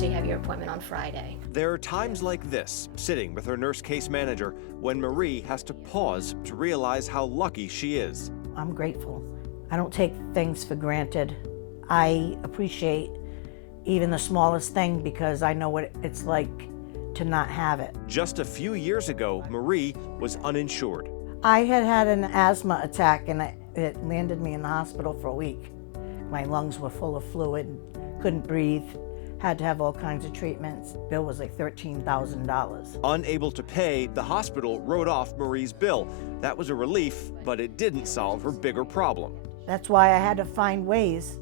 so you have your appointment on Friday. There are times like this, sitting with her nurse case manager, when Marie has to pause to realize how lucky she is. I'm grateful. I don't take things for granted. I appreciate even the smallest thing because I know what it's like to not have it. Just a few years ago, Marie was uninsured. I had an asthma attack and it landed me in the hospital for a week. My lungs were full of fluid, couldn't breathe, had to have all kinds of treatments. Bill was like $13,000. Unable to pay, the hospital wrote off Marie's bill. That was a relief, but it didn't solve her bigger problem. That's why I had to find ways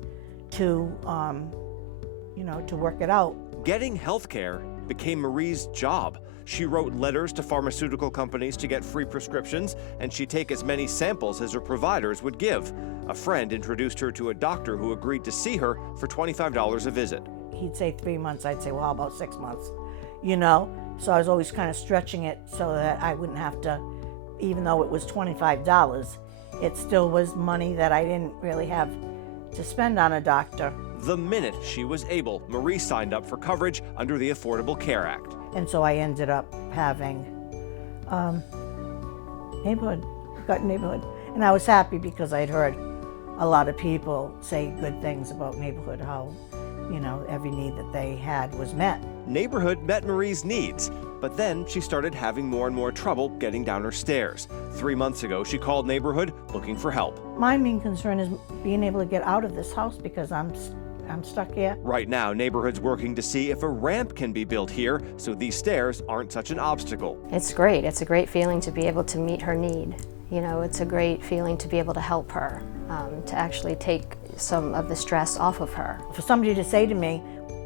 to, to work it out. Getting health care became Marie's job. She wrote letters to pharmaceutical companies to get free prescriptions, and she'd take as many samples as her providers would give. A friend introduced her to a doctor who agreed to see her for $25 a visit. He'd say 3 months, I'd say, well, how about 6 months? So I was always kind of stretching it so that I wouldn't have to, even though it was $25, it still was money that I didn't really have to spend on a doctor. The minute she was able, Marie signed up for coverage under the Affordable Care Act. And so I ended up having neighborhood. And I was happy because I'd heard a lot of people say good things about neighborhood, how, every need that they had was met. Neighborhood met Marie's needs, but then she started having more and more trouble getting down her stairs. 3 months ago, she called Neighborhood looking for help. My main concern is being able to get out of this house because I'm stuck here. Right now, Neighborhood's working to see if a ramp can be built here so these stairs aren't such an obstacle. It's great. It's a great feeling to be able to meet her need. It's a great feeling to be able to help her, to actually take some of the stress off of her. For somebody to say to me,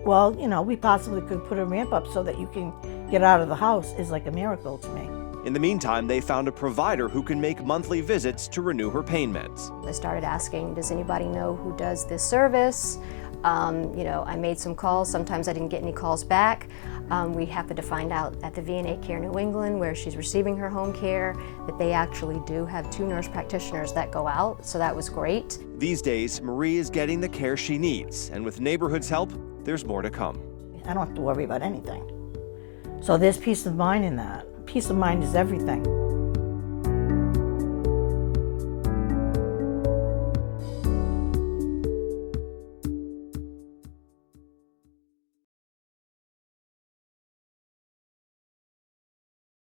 well, we possibly could put a ramp up so that you can get out of the house is like a miracle to me. In the meantime, they found a provider who can make monthly visits to renew her pain meds. I started asking, does anybody know who does this service? I made some calls. Sometimes I didn't get any calls back. We happened to find out at the VNA Care New England, where she's receiving her home care, that they actually do have 2 nurse practitioners that go out, so that was great. These days, Marie is getting the care she needs, and with Neighborhood's help, there's more to come. I don't have to worry about anything. So there's peace of mind in that. Peace of mind is everything.